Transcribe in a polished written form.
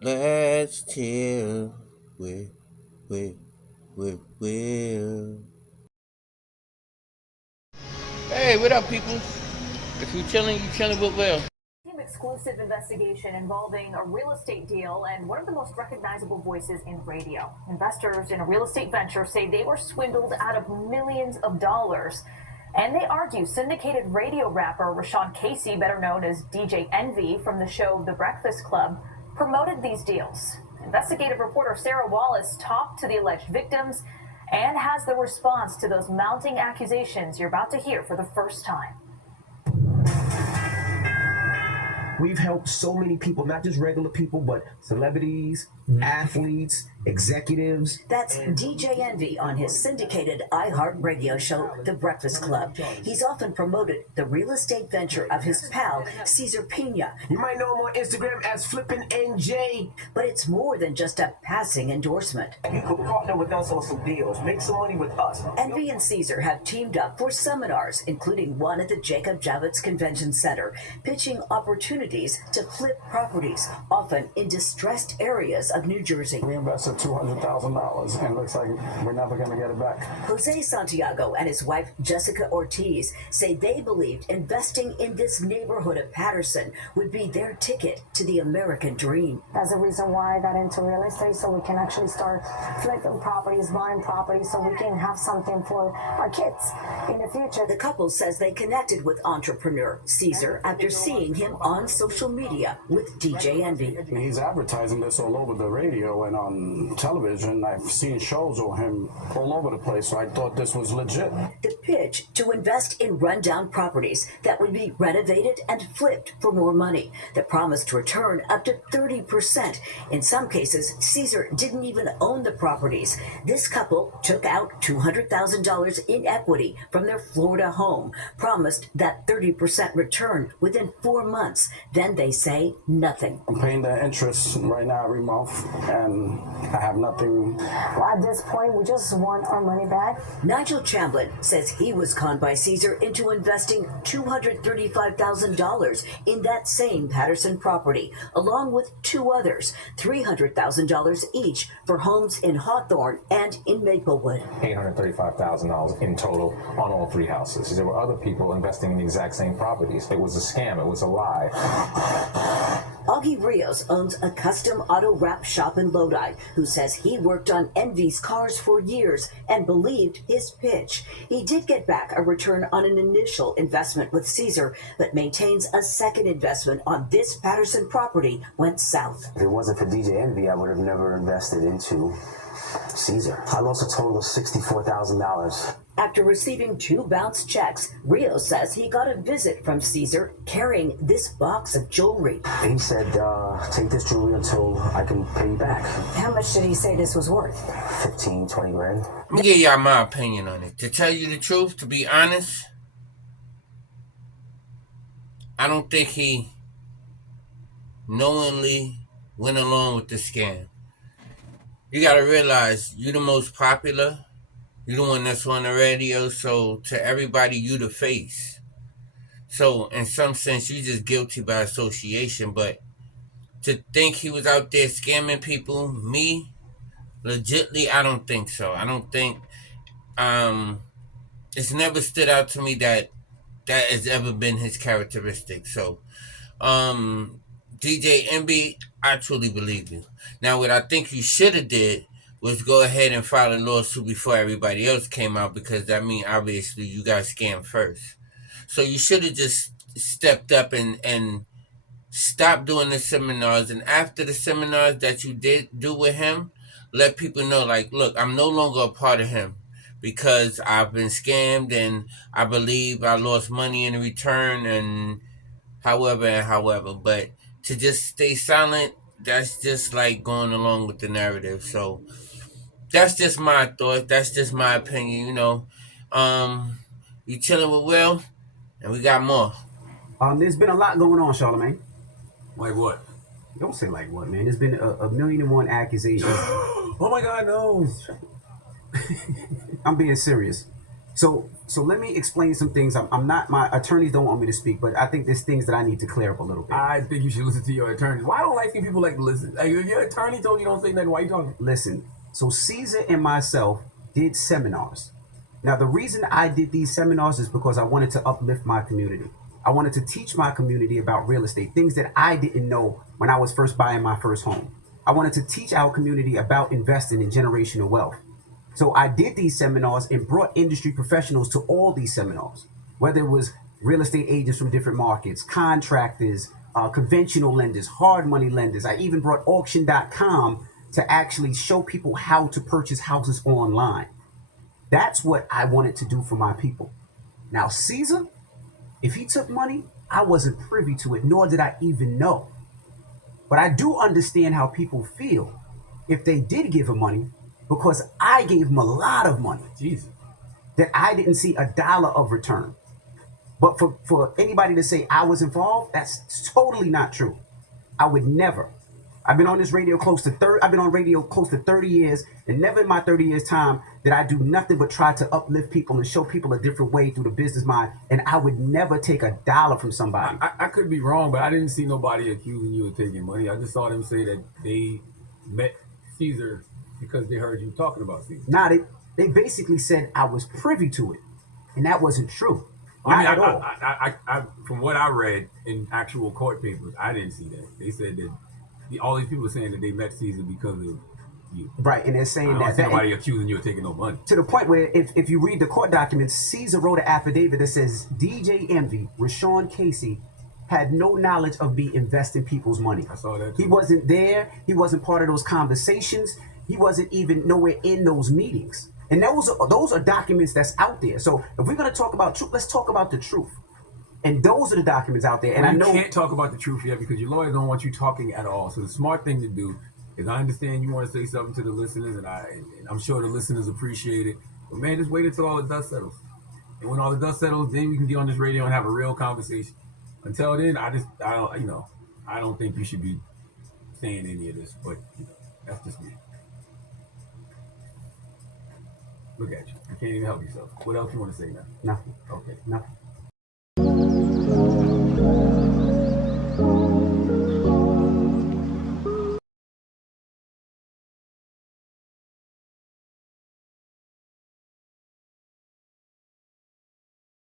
Let's chill with, Will. Hey, what up, people? If you chilling with Will. Exclusive investigation involving a real estate deal and one of the most recognizable voices in radio. Investors in a real estate venture say they were swindled out of millions of dollars. And they argue syndicated radio rapper Rashawn Casey, better known as DJ Envy from the show The Breakfast Club, promoted these deals. Investigative reporter Sarah Wallace talked to the alleged victims and has the response to those mounting accusations you're about to hear for the first time. We've helped so many people, not just regular people, but celebrities, athletes, executives. That's DJ Envy on his syndicated iHeart radio show, The Breakfast Club. He's often promoted the real estate venture of his pal, Cesar Pina. You might know him on Instagram as Flippin' NJ. But it's more than just a passing endorsement. You could partner with us on some deals, make some money with us. Envy and Cesar have teamed up for seminars, including one at the Jacob Javits Convention Center, pitching opportunities to flip properties, often in distressed areas of New Jersey. We invested $200,000 and it looks like we're never going to get it back. Jose Santiago and his wife Jessica Ortiz say they believed investing in this neighborhood of Patterson would be their ticket to the American dream. That's the reason why I got into real estate, so we can actually start flipping properties, buying properties, so we can have something for our kids in the future. The couple says they connected with entrepreneur Cesar after seeing him on social media with DJ Envy. He's advertising this all over the radio and on television. I've seen shows of him all over the place, so I thought this was legit. The pitch to invest in rundown properties that would be renovated and flipped for more money. The promise to return up to 30%. In some cases, Cesar didn't even own the properties. This couple took out $200,000 in equity from their Florida home, promised that 30% return within 4 months. Then they say nothing. I'm paying the interest right now every month, and I have nothing. Well, at this point, we just want our money back. Nigel Chamblin says he was conned by Cesar into investing $235,000 in that same Patterson property, along with two others, $300,000 each for homes in Hawthorne and in Maplewood. $835,000 in total on all three houses. There were other people investing in the exact same properties. It was a scam. It was a lie. Augie Rios owns a custom auto wrap shop in Lodi, who says he worked on Envy's cars for years and believed his pitch. He did get back a return on an initial investment with Cesar, but maintains a second investment on this Patterson property went south. If it wasn't for DJ Envy, I would have never invested into Cesar. I lost a total of $64,000. After receiving two bounce checks, Rios says he got a visit from Cesar carrying this box of jewelry. He said, take this jewelry until I can pay you back. How much did he say this was worth? 15, 20 grand. Let me give y'all my opinion on it. To tell you the truth, to be honest, I don't think he knowingly went along with the scam. You gotta realize, you the most popular. You the one that's on the radio, so to everybody, you the face. So in some sense, you just guilty by association. But to think he was out there scamming people, me, legitly, I don't think so. I don't think it's never stood out to me that has ever been his characteristic. So DJ Envy, I truly believe you. Now, what I think you should have did was go ahead and file a lawsuit before everybody else came out, because that means obviously you got scammed first. So you should have just stepped up and stopped doing the seminars. And after the seminars that you did do with him, let people know, like, look, I'm no longer a part of him because I've been scammed and I believe I lost money in return and however. But to just stay silent, that's just like going along with the narrative. So that's just my thought. That's just my opinion, you know. You chilling with Will, and we got more. There's been a lot going on, Charlamagne. Like what? Don't say like what, man. There's been a million and one accusations. Oh my God, no. I'm being serious. So let me explain some things. I'm not, my attorneys don't want me to speak, but I think there's things that I need to clear up a little bit. I think you should listen to your attorney. Why don't light-skinned people like to listen? Like, if your attorney told you don't say nothing, why you talking? Listen, so Caesar and myself did seminars. Now, the reason I did these seminars is because I wanted to uplift my community. I wanted to teach my community about real estate, things that I didn't know when I was first buying my first home. I wanted to teach our community about investing in generational wealth. So I did these seminars and brought industry professionals to all these seminars, whether it was real estate agents from different markets, contractors, conventional lenders, hard money lenders. I even brought auction.com to actually show people how to purchase houses online. That's what I wanted to do for my people. Now, Caesar, if he took money, I wasn't privy to it, nor did I even know. But I do understand how people feel if they did give him money, because I gave him a lot of money Jesus. that I didn't see a dollar of return. But for anybody to say I was involved, that's totally not true. I would never. I've been on radio close to 30 years, and never in my 30 years time did I do nothing but try to uplift people and show people a different way through the business mind. And I would never take a dollar from somebody. I could be wrong, but I didn't see nobody accusing you of taking money. I just saw them say that they met Caesar because they heard you talking about Caesar. Nah, they basically said I was privy to it, and that wasn't true. I mean, Not at all. I from what I read in actual court papers, I didn't see that. They said that all these people are saying that they met Caesar because of you. Right, and they're saying I don't that see nobody accusing you of taking no money. to the point where if you read the court documents, Caesar wrote an affidavit that says DJ Envy, Rashawn Casey, had no knowledge of me investing people's money. I saw that too. He wasn't there. He wasn't part of those conversations. He wasn't even nowhere in those meetings. And those are documents that's out there. So if we're going to talk about truth, let's talk about the truth. And those are the documents out there. And Well, I know you can't talk about the truth yet because your lawyers don't want you talking at all. So the smart thing to do is, I understand you want to say something to the listeners, and I'm sure the listeners appreciate it. But man, just wait until all the dust settles. And when all the dust settles, then we can get on this radio and have a real conversation. Until then, I don't think you should be saying any of this. But that's just me. Look at you. You can't even help yourself. What else you want to say now? nothing. Okay. Nothing.